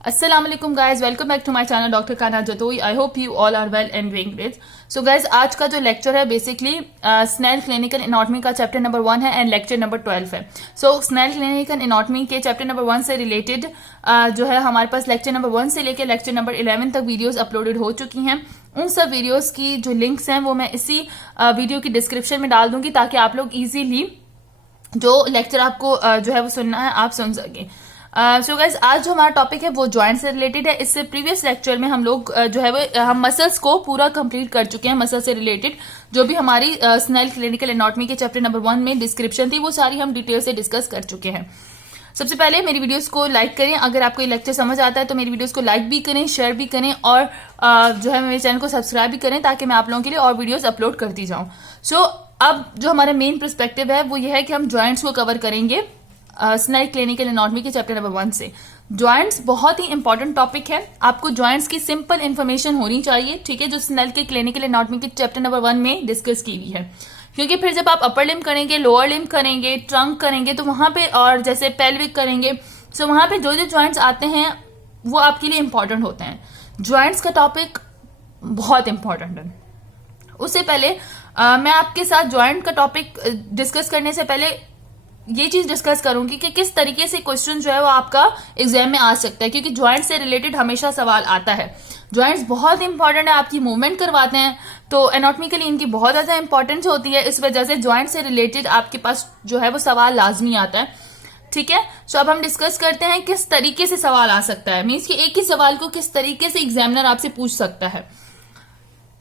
अस्सलाम वालेकुम guys, welcome back to my channel doctor Kana Jatoi. I hope you all are well and doing great. So guys, आज का जो lecture है basically Snell clinical anatomy का chapter number 1 है and lecture number 12 है। So Snell clinical anatomy के chapter number 1 से related जो है हमारे पास लेक्चर नंबर 1 से लेकर लेक्चर नंबर 11 तक वीडियोज अपलोडेड हो चुकी हैं। उन सब वीडियोज की जो लिंक्स हैं वो मैं इसी वीडियो की डिस्क्रिप्शन में डाल दूंगी ताकि आप लोग इजीली जो लेक्चर आपको जो है वो सुनना है आप सुन सकें। सो गाइज, आज जो हमारा टॉपिक है वो जॉइंट से रिलेटेड है। इससे प्रीवियस लेक्चर में हम लोग जो है वो हम मसल्स को पूरा कंप्लीट कर चुके हैं। मसल से रिलेटेड जो भी हमारी स्नेल क्लिनिकल एनाटॉमी के चैप्टर नंबर 1 में डिस्क्रिप्शन थी वो सारी हम डिटेल से डिस्कस कर चुके हैं। सबसे पहले मेरी वीडियोस को लाइक करें। अगर आपको ये लेक्चर समझ आता है तो मेरी वीडियोस को लाइक भी करें, शेयर भी करें और जो है मेरे चैनल को सब्सक्राइब भी करें ताकि मैं आप लोगों के लिए और वीडियोस अपलोड करती जाऊं। सो अब जो हमारा मेन पर्सपेक्टिव है वो ये है कि हम जॉइंट्स को कवर करेंगे स्नेल क्लिनिकल एनाटॉमी के चैप्टर नंबर 1 से। जॉइंट्स बहुत ही इंपॉर्टेंट टॉपिक है। आपको जॉइंट्स की सिंपल इंफॉर्मेशन होनी चाहिए, ठीक है, जो स्नेल के क्लिनिकल एनाटॉमी के चैप्टर नंबर 1 में डिस्कस की हुई है। क्योंकि फिर जब आप अपर लिम्ब करेंगे, लोअर लिम्ब करेंगे, ट्रंक करेंगे तो वहां पे और जैसे पेल्विक करेंगे तो वहां पे जो जो जॉइंट्स आते हैं वो आपके लिए इंपॉर्टेंट होते हैं। जॉइंट्स का टॉपिक बहुत इंपॉर्टेंट है। उससे पहले मैं आपके साथ जॉइंट का टॉपिक डिस्कस करने से पहले ये चीज डिस्कस करूंगी कि किस तरीके से क्वेश्चन जो है वो आपका एग्जाम में आ सकता है, क्योंकि जॉइंट से रिलेटेड हमेशा सवाल आता है। जॉइंट्स बहुत इंपॉर्टेंट है, आपकी मूवमेंट करवाते हैं तो एनाटॉमिकली इनकी बहुत ज्यादा इंपॉर्टेंस होती है। इस वजह से जॉइंट से रिलेटेड आपके पास जो है वो सवाल लाजमी आता है, ठीक है। सो अब हम डिस्कस करते हैं किस तरीके से सवाल आ सकता है, मीन्स कि एक ही सवाल को किस तरीके से एग्जामिनर आपसे पूछ सकता है।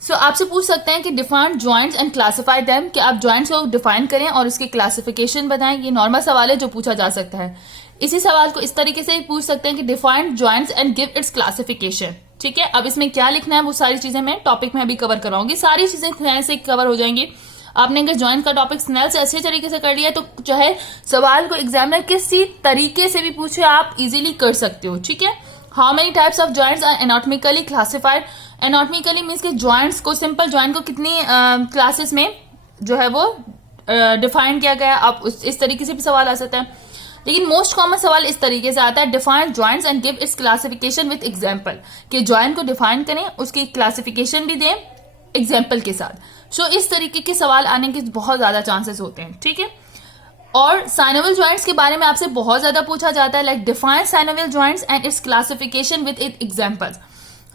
सो आपसे पूछ सकते हैं कि define joints and classify them, कि आप जॉइंट्स को डिफाइन करें और उसकी क्लासिफिकेशन बताएं। ये नॉर्मल सवाल है जो पूछा जा सकता है। इसी सवाल को इस तरीके से पूछ सकते हैं कि define joints and give its classification, ठीक है। अब इसमें क्या लिखना है वो सारी चीजें मैं टॉपिक में अभी कवर कराऊंगी। सारी चीजें स्नेल से कवर हो जाएंगी। आपने अगर जॉइंट का टॉपिक स्नेल से अच्छे तरीके से कर लिया तो चाहे सवाल को एग्जामिनर किसी तरीके से भी पूछे आप इजिली कर सकते हो, ठीक है। How many types of joints are anatomically classified. Anatomically means के जॉइंट्स को, सिंपल जॉइंट को कितनी क्लासेस में जो है वो डिफाइन किया गया। आप इस तरीके से भी सवाल आ सकता है, लेकिन मोस्ट कॉमन सवाल इस तरीके से आता है, define joints and give its classification with example, कि जॉइंट को डिफाइन करें, उसकी क्लासिफिकेशन भी दें एग्जाम्पल के साथ। सो इस तरीके के सवाल आने के बहुत ज्यादा चांसेस होते हैं, ठीक है। और साइनोवियल जॉइंट्स के बारे में आपसे बहुत ज्यादा पूछा जाता है, like define synovial joints and its classification with it examples.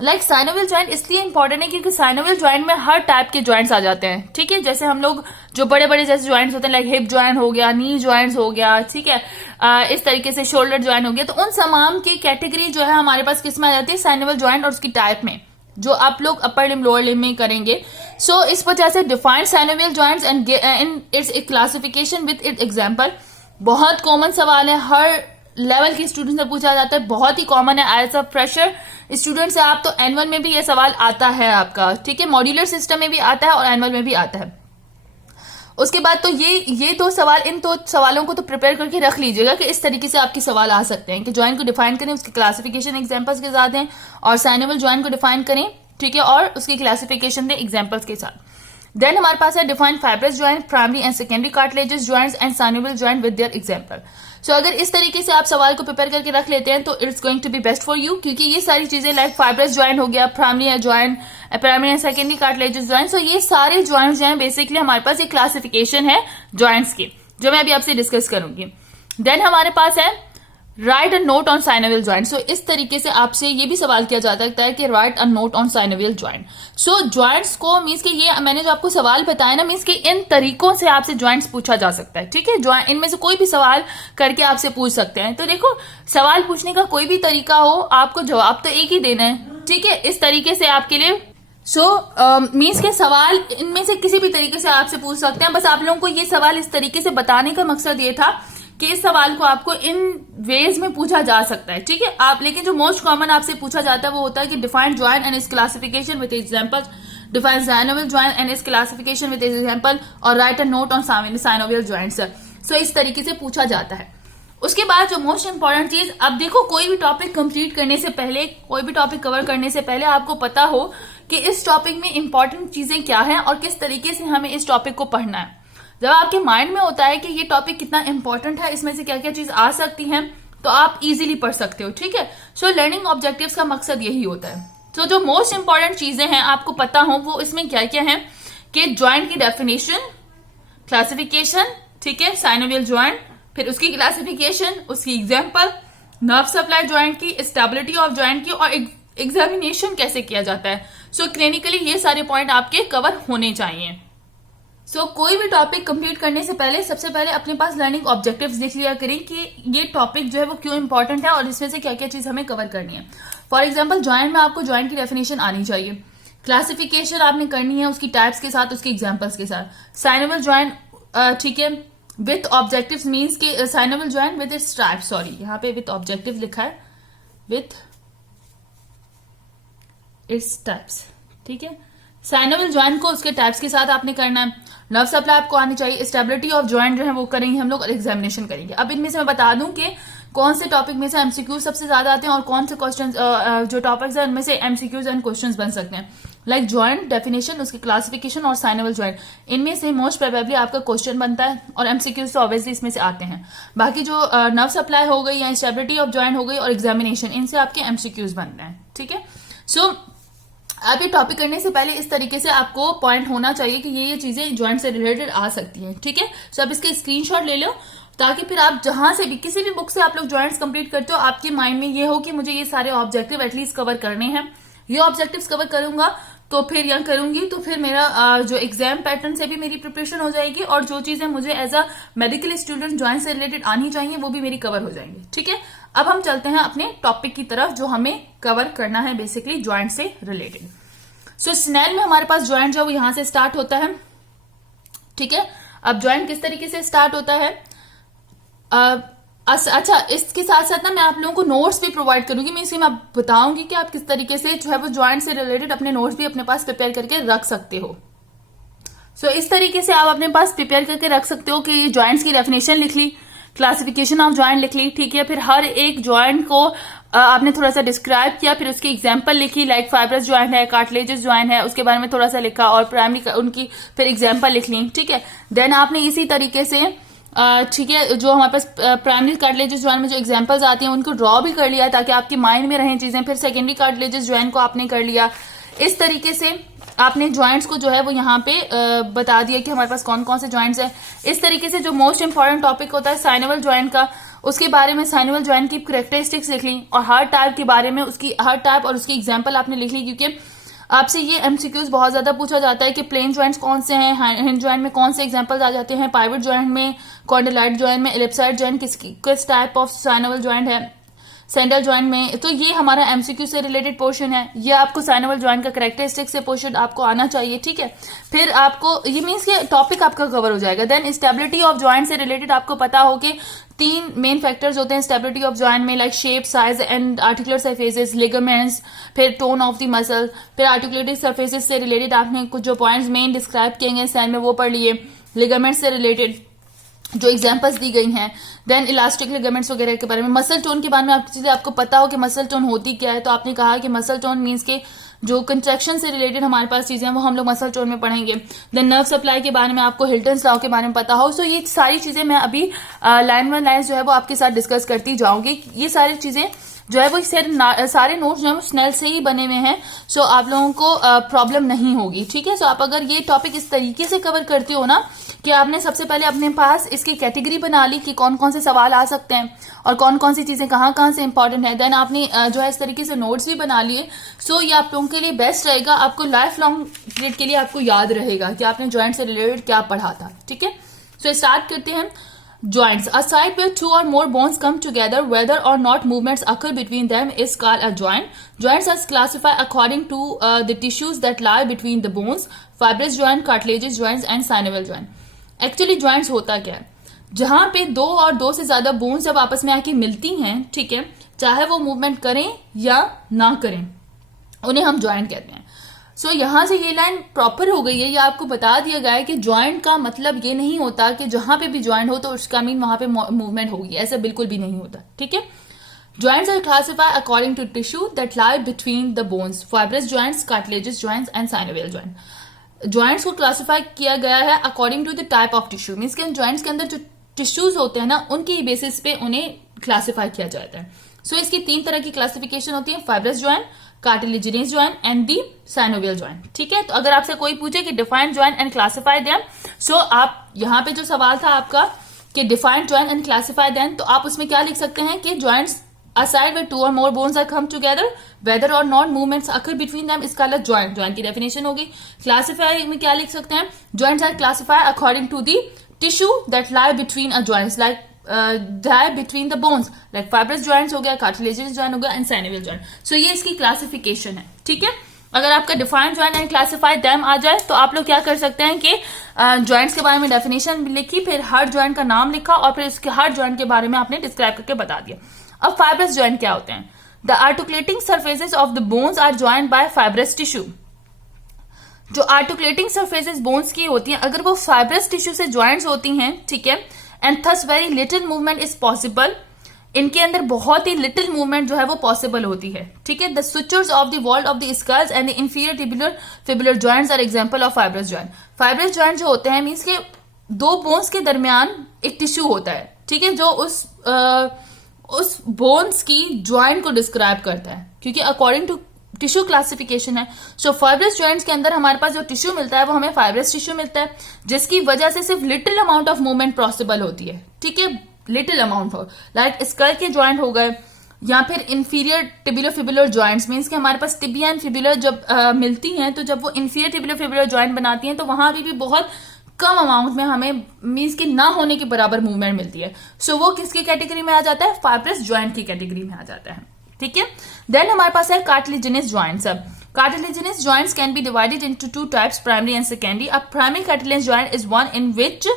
Like synovial joint इसलिए इंपॉर्टेंट है क्योंकि साइनोवियल जॉइंट में हर टाइप के जॉइंट्स आ जाते हैं, ठीक है। जैसे हम लोग जो बड़े बड़े जैसे जॉइंट्स होते हैं, लाइक हिप जॉइंट हो गया, नी जॉइंट्स हो गया, ठीक है, इस तरीके से शोल्डर जॉइंट हो गया, तो उन तमाम की कैटेगरी जो है हमारे पास किस में आ जाती है, साइनोवियल जॉइंट और उसकी टाइप में, जो आप लोग अपर लिम्ब लोअर लिम्ब में करेंगे। सो इस वजह से define synovial joints and in its classification with it example बहुत कॉमन सवाल है। हर लेवल के स्टूडेंट से पूछा जाता है, बहुत ही कॉमन है। एज अ फ्रेशर स्टूडेंट से आप तो एनुअल में भी ये सवाल आता है आपका, ठीक है, मॉड्यूलर सिस्टम में भी आता है और एनुअल में भी आता है। उसके बाद तो ये दो सवाल, इन दो सवालों को तो प्रिपेयर करके रख लीजिएगा कि इस तरीके से आपके सवाल आ सकते हैं कि जॉइंट को डिफाइन करें, उसकी क्लासिफिकेशन एग्जांपल्स के साथ हैं, और साइनोवियल जॉइंट को डिफाइन करें, ठीक है, और उसकी क्लासिफिकेशन दें एग्जांपल्स के साथ। देन हमारे पास है define fibrous joint, primary and secondary cartilaginous joints and synovial joint with their example. So अगर इस तरीके से आप सवाल को प्रिपेयर करके रख लेते हैं तो it's going to be best for you, क्योंकि ये सारी चीजें लाइक फाइब्रस जॉइंट हो गया, primary joint, primary and secondary cartilaginous joint, so ये सारे जॉइंट्स जो हैं बेसिकली हमारे पास एक क्लासिफिकेशन है जॉइंट्स की, जो मैं अभी आपसे डिस्कस करूंगी। देन हमारे पास है write a note on synovial joint. So इस तरीके से आपसे ये भी सवाल किया जा सकता है कि right a note on synovial joint. So joints को मीन्स कि ये मैंने जो आपको सवाल बताया ना, मीन्स कि इन तरीकों से आपसे जॉइंट्स पूछा जा सकता है, ठीक है। इनमें से कोई भी सवाल करके आपसे पूछ सकते हैं। तो देखो, सवाल पूछने का कोई भी तरीका हो, आपको जवाब तो एक ही देना है, ठीक है। इस तरीके से आपके लिए मीन्स के सवाल इनमें से किसी भी तरीके से आपसे पूछ सकते हैं। बस आप लोगों को ये सवाल इस तरीके से बताने का मकसद ये था कि इस सवाल को आपको इन वेज में पूछा जा सकता है, ठीक है। आप लेकिन जो मोस्ट कॉमन आपसे पूछा जाता है वो होता है कि define joint and its classification with example, define synovial joint and its classification with example, और write a note on synovial joints. So इस तरीके से पूछा जाता है। उसके बाद जो मोस्ट इंपॉर्टेंट चीज, अब देखो, कोई भी टॉपिक कंप्लीट करने से पहले, कोई भी टॉपिक कवर करने से पहले आपको पता हो कि इस टॉपिक में इंपॉर्टेंट चीजें क्या हैं और किस तरीके से हमें इस टॉपिक को पढ़ना है। जब आपके माइंड में होता है कि ये टॉपिक कितना इंपॉर्टेंट है, इसमें से क्या क्या चीज आ सकती है, तो आप इजीली पढ़ सकते हो, ठीक है। सो लर्निंग ऑब्जेक्टिव्स का मकसद यही होता है। तो जो मोस्ट इंपॉर्टेंट चीजें हैं आपको पता हो वो इसमें क्या क्या है कि जॉइंट की डेफिनेशन, क्लासिफिकेशन, ठीक है, साइनोवियल जॉइंट, फिर उसकी क्लासिफिकेशन, उसकी एग्जाम्पल, नर्व सप्लाई जॉइंट की, स्टेबिलिटी ऑफ जॉइंट की, और एग्जामिनेशन कैसे किया जाता है। सो क्लिनिकली ये सारे पॉइंट आपके कवर होने चाहिए। सो कोई भी टॉपिक कंप्लीट करने से पहले सबसे पहले अपने पास लर्निंग ऑब्जेक्टिव्स लिख लिया करें कि ये टॉपिक जो है वो क्यों इंपॉर्टेंट है और इसमें से क्या क्या चीज हमें कवर करनी है। फॉर एग्जाम्पल जॉइंट में आपको जॉइंट की डेफिनेशन आनी चाहिए, क्लासिफिकेशन आपने करनी है उसकी टाइप्स के साथ, उसकी एग्जाम्पल्स के साथ। साइनोवियल जॉइंट, ठीक है, विथ ऑब्जेक्टिव्स मीन्स के synovial joint with its types, sorry यहाँ पे विथ ऑब्जेक्टिव लिखा है, विथ इट्स टाइप्स, ठीक है। साइनोवियल जॉइंट को उसके टाइप्स के साथ आपने करना है। नर्व सप्लाई आपको आनी चाहिए, स्टेबिलिटी ऑफ जॉइंट जो है वो करेंगे हम लोग और एग्जामिनेशन करेंगे। अब इनमें से मैं बता दूं कि कौन से टॉपिक में से एमसीक्यू सबसे ज्यादा आते हैं और कौन से क्वेश्चन जो टॉपिक्स है उनमें से एमसीक्यूज एंड क्वेश्चंस बन सकते हैं। लाइक जॉइंट डेफिनेशन, उसकी क्लासिफिकेशन और साइनोवियल जॉइंट, इनमें से मोस्ट प्रोबेबली आपका क्वेश्चन बनता है और एमसीक्यूज तो ऑब्वियसली इसमें से आते हैं। बाकी जो नर्व सप्लाई हो गई या स्टेबिलिटी ऑफ जॉइंट हो गई और एग्जामिनेशन, इनसे आपके एमसीक्यूज बनते हैं, ठीक है। सो आप ये टॉपिक करने से पहले इस तरीके से आपको पॉइंट होना चाहिए कि ये चीजें जॉइंट से रिलेटेड आ सकती हैं, ठीक है। सो आप इसके स्क्रीनशॉट ले लो ताकि फिर आप जहां से भी किसी भी बुक से आप लोग जॉइंट्स कंप्लीट करते हो आपके माइंड में ये हो कि मुझे ये सारे ऑब्जेक्टिव एटलीस्ट कवर करने हैं। ये ऑब्जेक्टिव्स कवर करूंगा तो फिर या करूंगी तो फिर मेरा जो एग्जाम पैटर्न से भी मेरी प्रिपरेशन हो जाएगी और जो चीजें मुझे as a medical student joint से रिलेटेड आनी चाहिए वो भी मेरी कवर हो जाएंगी, ठीक है। अब हम चलते हैं अपने टॉपिक की तरफ जो हमें कवर करना है बेसिकली जॉइंट से रिलेटेड। सो स्नेल में हमारे पास जॉइंट जो यहां से स्टार्ट होता है, ठीक है। अब जॉइंट किस तरीके से स्टार्ट होता है, अच्छा इसके साथ साथ ना मैं आप लोगों को नोट्स भी प्रोवाइड करूंगी। मैं इसमें मैं बताऊंगी कि आप किस तरीके से जो है वो जॉइंट से रिलेटेड अपने नोट्स भी अपने पास प्रिपेयर करके रख सकते हो। सो इस तरीके से आप अपने पास प्रिपेयर करके रख सकते हो कि जॉइंट्स की डेफिनेशन लिख ली, क्लासिफिकेशन ऑफ जॉइंट लिख ली, ठीक है। फिर हर एक जॉइंट को आपने थोड़ा सा डिस्क्राइब किया, फिर उसकी एग्जांपल लिखी, लाइक फाइब्रस जॉइंट है, कार्टिलेजस जॉइंट है, उसके बारे में थोड़ा सा लिखा और प्राइमरी उनकी फिर एग्जांपल लिख ली, ठीक है। देन आपने इसी तरीके से ठीक है जो हमारे पास प्राइमरी कार्टिलेजस जॉइंट में जो एग्जांपल्स आती हैं उनको ड्रॉ भी कर लिया ताकि आपके माइंड में रहें चीजें। फिर सेकेंडरी कार्टिलेजस जॉइंट को आपने कर लिया। इस तरीके से आपने जॉइंट्स को जो है वो यहाँ पे बता दिया कि हमारे पास कौन कौन से जॉइंट्स हैं। इस तरीके से जो मोस्ट इंपॉर्टेंट टॉपिक होता है साइनोवियल जॉइंट का, उसके बारे में साइनोवियल जॉइंट की कैरेक्टरिस्टिक्स लिख ली और हर टाइप के बारे में उसकी हर टाइप और उसकी एग्जांपल आपने लिख ली, क्योंकि आपसे ये एमसीक्यूज बहुत ज्यादा पूछा जाता है कि प्लेन जॉइंट्स कौन से हैं, हिंज जॉइंट में कौन से एग्जांपल्स आ जाते हैं, पाइवट जॉइंट में, कॉन्डिलाइट जॉइंट में, एलिप्साइड जॉइंट किस टाइप ऑफ साइनोवियल जॉइंट है, सेंट्रल जॉइंट में। तो ये हमारा एमसीक्यू से रिलेटेड पोर्शन है। ये आपको साइनोवियल जॉइंट का कैरेक्टरिस्टिक से पोर्शन आपको आना चाहिए, ठीक है। फिर आपको ये मीन्स कि टॉपिक आपका कवर हो जाएगा। देन स्टेबिलिटी ऑफ जॉइंट से रिलेटेड आपको पता हो कि 3 मेन फैक्टर्स होते हैं स्टेबिलिटी ऑफ जॉइंट में, like shape, size and articular surfaces, ligaments, फिर टोन ऑफ द मसल, फिर आर्टिकुलेटिव सरफेसेस से रिलेटेड आपने कुछ जो पॉइंट्स मेन डिस्क्राइब किए स्लाइड में वो पढ़ लिए। लिगामेंट्स से रिलेटेड जो एग्जांपल्स दी गई हैं, देन इलास्टिक लिगामेंट्स वगैरह के बारे में, मसल टोन के बारे में आपको पता हो कि मसल टोन होती क्या है। तो आपने कहा कि मसल टोन मीन्स के जो कंट्रैक्शन से रिलेटेड हमारे पास चीजें हैं वो हम लोग मसल टोन में पढ़ेंगे। देन नर्व सप्लाई के बारे में आपको हिल्टन्स लॉ के बारे में पता हो। सो ये सारी चीजें मैं अभी लाइन बाय लाइन जो है वो आपके साथ डिस्कस करती जाऊंगी। ये सारी चीजें जो है वो सारे नोट्स जो है वो स्नेल से ही बने हुए हैं। सो आप लोगों को प्रॉब्लम नहीं होगी, ठीक है। सो आप अगर ये टॉपिक इस तरीके से कवर करते हो ना कि आपने सबसे पहले अपने पास इसकी कैटेगरी बना ली कि कौन कौन से सवाल आ सकते हैं और कौन कौन सी चीजें कहाँ कहाँ से इंपॉर्टेंट है, देन आपने जो है इस तरीके से नोट्स भी बना लिए। सो ये आप लोगों के लिए बेस्ट रहेगा, आपको लाइफ लॉन्ग पीरियड के लिए आपको याद रहेगा कि आपने जॉइंट से रिलेटेड क्या पढ़ा था, ठीक है। सो स्टार्ट करते हैं। Joints, a site where 2 or more bones come together, whether or not movements occur between them, is called a joint. Joints are classified according to the tissues that lie between the bones: fibrous joint, cartilaginous joints, and synovial joint. Actually, joints होता क्या है? जहां पे 2 और 2 से ज्यादा bones जब आपस में आके मिलती हैं, ठीक है, चाहे वो मूवमेंट करें या ना करें, उन्हें हम जॉइंट कहते हैं। सो यहां से ये लाइन प्रॉपर हो गई है। ये आपको बता दिया गया है कि जॉइंट का मतलब ये नहीं होता कि जहां पे भी जॉइंट हो तो उसका मीन वहां पे मूवमेंट होगी, ऐसा बिल्कुल भी नहीं होता, ठीक है। Joints are classified according to tissue that lie between the bones: fibrous joints, cartilaginous joints and synovial joint. Joints को क्लासिफाई किया गया है according to the type of tissue, means के जॉइंट्स के अंदर जो टिश्यूज होते हैं ना उनकी बेसिस पे उन्हें क्लासिफाई किया जाता है। सो इसकी 3 तरह की क्लासिफिकेशन होती है, fibrous joint, cartilaginous joint and the synovial joint. ठीक है, तो अगर आपसे कोई पूछे कि define joint and classify them, so आप यहाँ पे जो सवाल था आपका कि define joint and classify them, तो आप उसमें क्या लिख सकते हैं कि joints aside where 2 or more bones are come together, whether or not movements occur between them is called a joint. joint की definition होगी। classify में क्या लिख सकते हैं, joints are classified according to the tissue that lie between a joints, like lie between the bones, like fibrous joints हो गया, cartilaginous joint हो गया and synovial joint। so ये इसकी classification है। ठीक है, अगर आपका define joint and classified them आ जाए तो आप लोग क्या कर सकते हैं कि ज्वाइंट्स के बारे में डेफिनेशन लिखी, फिर हर ज्वाइंट का नाम लिखा और फिर इसके हर ज्वाइंट के बारे में आपने डिस्क्राइब करके बता दिया। अब फाइब्रस ज्वाइंट क्या होते हैं, the articulating surfaces of the bones are joined by fibrous tissue. जो आर्टिकुलेटिंग सरफेसेस बोन्स की होती हैं, अगर वो फाइब्रस टिश्यू से ज्वाइंट्स होती हैं, ठीक है, and thus very little movement is possible, इनके अंदर बहुत ही लिटिल मूवमेंट जो है वो पॉसिबल होती है। ठीक है, the sutures of the wall of the skulls and the inferior tibular fibular joints are example of fibrous joint. Fibrous joint जो होते हैं मींस के दो बोन्स के दरमियान एक टिश्यू होता है, ठीक है, जो उस बोन्स की ज्वाइंट को डिस्क्राइब करता है, क्योंकि अकॉर्डिंग टू टिश्यू क्लासिफिकेशन है। सो फाइब्रस जॉइंट्स के अंदर हमारे पास जो टिश्यू मिलता है वो हमें फाइब्रस टिश्यू मिलता है, जिसकी वजह से सिर्फ little amount of movement possible होती है। ठीक है, लिटिल अमाउंट हो, लाइक स्कल के ज्वाइंट हो गए, या फिर inferior tibular fibular joints, means कि हमारे पास टिबिया एंड फिबुलर जब मिलती हैं, तो जब वो इंफीरियर टिब्युलर फिबुलर जॉइंट बनाती हैं तो वहां भी बहुत कम अमाउंट में हमें मीन्स कि ना होने के बराबर मूवमेंट मिलती है। सो वो किसकी कैटेगरी में आ जाता है, फाइब्रस ज्वाइंट की कैटेगरी में आ जाता है। ठीक है, देन हमारे पास है कार्टिलेजिनस ज्वाइंट्स। अब cartilaginous joints can be divided into 2 types, primary and secondary. A primary cartilaginous joint is one in which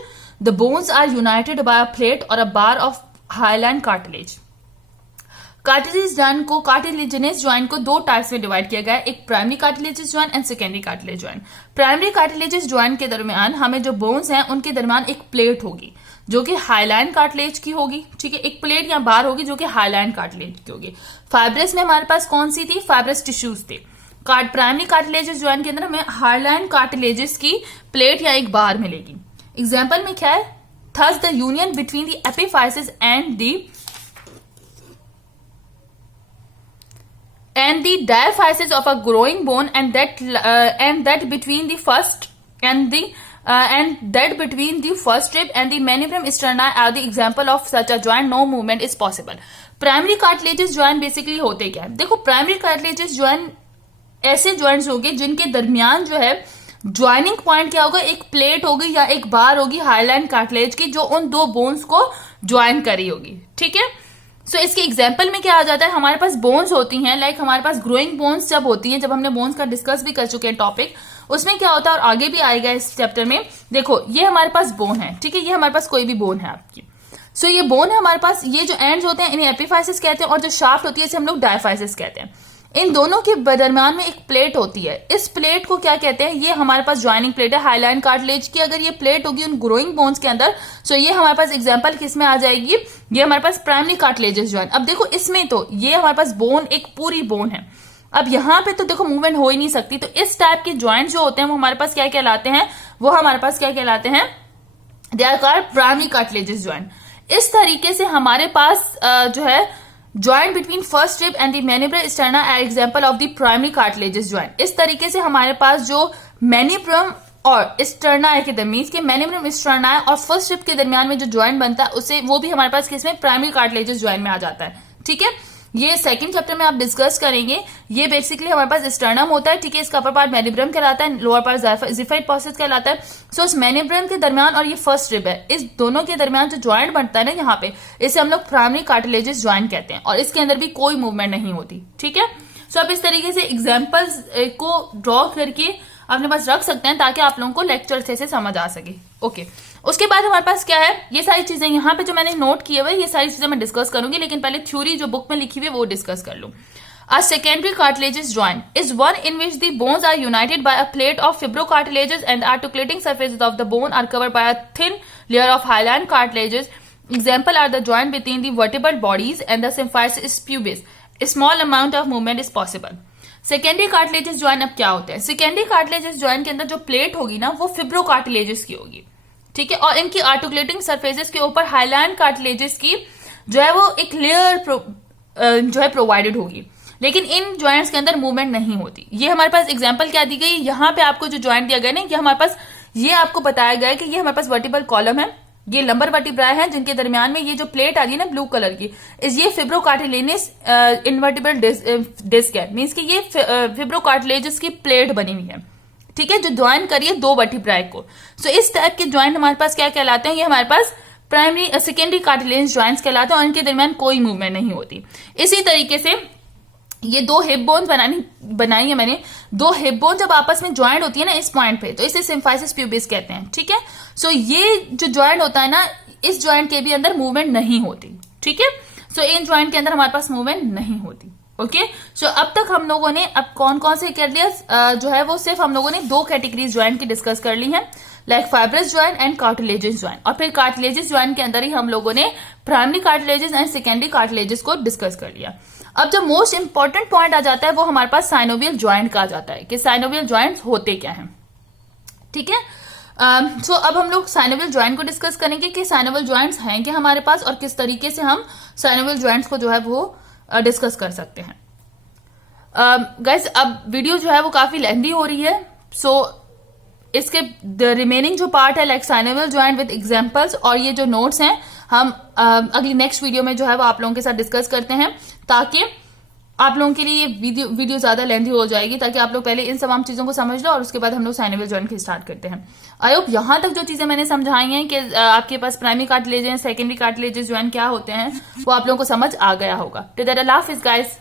the bones are united by a plate or a bar of hyaline cartilage। Cartilaginous joint को 2 types में divide किया गया है, एक primary cartilaginous joint and secondary cartilage joint. Primary cartilaginous joint के दरमियान हमें जो बोन्स हैं उनके दरमियान एक प्लेट होगी जो कि हाइलाइन कार्टिलेज की होगी। ठीक है, एक प्लेट या बार होगी जो कि हाइलाइन कार्टिलेज की होगी। फाइब्रस में हमारे पास कौन सी थी, फाइब्रस टिश्यूज थे। प्राइमरी कार्टिलेजिनस ज्वाइंट के अंदर हमें हाइलाइन कार्टिलेजेस की प्लेट या एक बार मिलेगी। एग्जाम्पल में क्या है, thus the union between the epiphysis and the diaphysis of a growing bone and that between the first and that between the first rib and the manibrum sterni are the example of such a joint, no movement is possible। Primary cartilaginous joint basically होते क्या है, देखो primary cartilaginous joint ऐसे joints होंगे जिनके दरमियान जो है ज्वाइनिंग पॉइंट क्या होगा, एक प्लेट होगी या एक बार होगी हाइलाइन कार्टिलेज की जो उन 2 बोन्स को ज्वाइन करी होगी। ठीक है, सो इसके एग्जाम्पल में क्या आ जाता है, हमारे पास बोन्स होती हैं, लाइक हमारे पास ग्रोइंग बोन्स जब होती हैं, जब हमने बोन्स का डिस्कस भी कर चुके हैं टॉपिक, उसमें क्या होता है और आगे भी आएगा इस चैप्टर में। देखो ये हमारे पास बोन है, ठीक है, ये हमारे पास कोई भी बोन है आपकी। सो ये बोन है हमारे पास, ये जो एंड्स होते हैं इन्हें एपिफाइसिस कहते हैं और जो शाफ्ट होती है इसे हम लोग डायफाइसिस कहते हैं। इन दोनों के दरमियान में एक प्लेट होती है, इस प्लेट को क्या कहते हैं, ये हमारे पास ज्वाइनिंग प्लेट है हाइलाइन कार्टिलेज की। अगर ये प्लेट होगी उन ग्रोइंग बोन्स के अंदर, सो ये हमारे पास एग्जांपल किस में आ जाएगी, ये हमारे पास प्राइमरी कार्टिलेजिस ज्वाइंट। अब देखो इसमें तो ये हमारे पास बोन एक पूरी बोन है, अब यहाँ पे तो देखो मूवमेंट हो ही नहीं सकती, तो इस टाइप के ज्वाइंट जो होते हैं वो हमारे पास क्या कहलाते हैं, वो हमारे पास क्या कहलाते हैं, they are called primary cartilaginous joint. इस तरीके से हमारे पास जो है joint between first rib and the manubrium sterni are example of the primary cartilaginous joint. इस तरीके से हमारे पास जो मैनिब्रम और स्टर्ना के दरमियान के मैनिब्रम स्टर्ना और फर्स्ट रिब के दरमियान में जो ज्वाइंट बनता है उसे वो भी हमारे पास किसमें, प्राइमरी कार्टिलेजिस ज्वाइंट में आ जाता है। ठीक है, ये सेकंड चैप्टर में आप डिस्कस करेंगे। ये बेसिकली हमारे पास स्टर्नम होता है, ठीक है, इसका अपर पार्ट मैनिब्रम कहलाता है, लोअर पार्ट जिफाइड प्रोसेस कहलाता है। सो इस मैनिब्रम के दरमियान और ये फर्स्ट रिब है, इस दोनों के दरमियान जो ज्वाइंट बनता है ना यहाँ पे, इसे हम लोग प्राइमरी कार्टिलेजिस ज्वाइंट कहते हैं और इसके अंदर भी कोई मूवमेंट नहीं होती। ठीक है, सो आप इस तरीके से एग्जाम्पल्स को ड्रॉ करके अपने पास रख सकते हैं ताकि आप लोगों को लेक्चर से समझ आ सके। ओके, उसके बाद हमारे पास क्या है, ये सारी चीजें यहाँ पे जो मैंने नोट किए हुए ये सारी चीजें मैं डिस्कस करूंगी, लेकिन पहले थ्योरी जो बुक में लिखी हुई है वो डिस्कस कर लूं। A secondary cartilaginous joint is one in which the bones are united by a plate of fibrocartilages and the articulating surfaces of the bone are covered by a thin layer of hyaline cartilages. Example are the joint between the vertebral bodies and the symphysis pubis. A small amount of movement is possible. Secondary cartilaginous joint अब क्या होता है, secondary cartilaginous joint के अंदर जो plate होगी ना वो फिब्रोकार्टिलेजिस की होगी। ठीक है, और इनकी आर्टिकुलेटिंग सरफेसेस के ऊपर हाइलाइन कार्टिलेजिस की जो है वो एक लेयर जो है प्रोवाइडेड होगी, लेकिन इन ज्वाइंट्स के अंदर मूवमेंट नहीं होती। ये हमारे पास एग्जांपल क्या दी गई, यहाँ पे आपको जो ज्वाइंट दिया गया ना, ये हमारे पास, ये आपको बताया गया है कि ये हमारे पास वर्टिब्रल कॉलम है, ये लंबर वर्टिब्राई है, जिनके दरमियान में ये जो प्लेट आ रही है ना ब्लू कलर की, ये फिब्रोकार्टिलेजियस इनवर्टिब्रल डिस्क है, मीन्स कि ये फिब्रोकार्टिलेजियस की प्लेट बनी हुई है, ठीक है, जो ज्वाइन करिए दो वर्टिब्राई को। सो इस टाइप के ज्वाइंट हमारे पास क्या कहलाते हैं, ये हमारे पास प्राइमरी सेकेंडरी कार्टिलेजियस ज्वाइंट्स कहलाते हैं और इनके दरमियान कोई मूवमेंट नहीं होती। इसी तरीके से ये दो हिप बोन्स बनाई है मैंने, दो हिप बोन जब आपस में ज्वाइंट होती है ना इस पॉइंट पे, तो इसे सिम्फाइसिस प्यूबिस कहते हैं, ठीक है। सो ये जो ज्वाइंट होता है ना, इस ज्वाइंट के भी अंदर मूवमेंट नहीं होती, ठीक है। सो इन ज्वाइंट के अंदर हमारे पास मूवमेंट नहीं होती, ओके। सो अब तक हम लोगों ने अब कौन कौन से कर लिया, जो है वो सिर्फ हम लोगों ने दो कैटेगरीज ज्वाइंट की डिस्कस कर ली है, like fibrous joint and cartilaginous joint, और फिर कार्टिलेजियस ज्वाइंट के अंदर ही हम लोगों ने primary cartilaginous and secondary cartilaginous को डिस्कस कर लिया। अब जो मोस्ट इंपॉर्टेंट पॉइंट आ जाता है वो हमारे पास साइनोवियल ज्वाइंट का आ जाता है कि साइनोवियल ज्वाइंट्स होते क्या हैं, ठीक है। सो अब हम लोग साइनोवियल ज्वाइंट को डिस्कस करेंगे कि साइनोवियल ज्वाइंट्स हैं क्या हमारे पास और किस तरीके से हम साइनोवियल ज्वाइंट्स को जो है वो डिस्कस कर सकते हैं। गाइस अब वीडियो जो है वो काफी लेंथी हो रही है, सो इसके रिमेनिंग जो पार्ट है like synovial joint with examples और ये जो नोट्स हैं हम अगली नेक्स्ट वीडियो में जो है वो आप लोगों के साथ डिस्कस करते हैं, ताकि आप लोगों के लिए ये वीडियो ज्यादा लेंथी हो जाएगी, ताकि आप लोग पहले इन तमाम चीजों को समझ लो और उसके बाद हम लोग साइनोवियल ज्वाइंट की स्टार्ट करते हैं। आई होप यहां तक जो चीजें मैंने समझाई हैं कि आपके पास primary cartilaginous secondary cartilaginous joint क्या होते हैं वो आप लोगों को समझ आ गया होगा। तो दैट अल्लाह हाफिज़ गाइस।